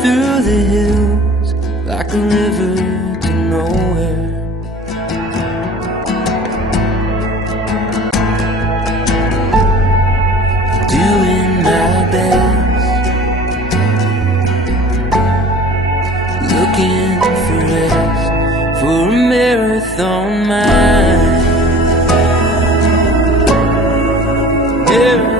through the hills like a river to nowhere. Doing my best, looking for rest, for a marathon mind. Yeah.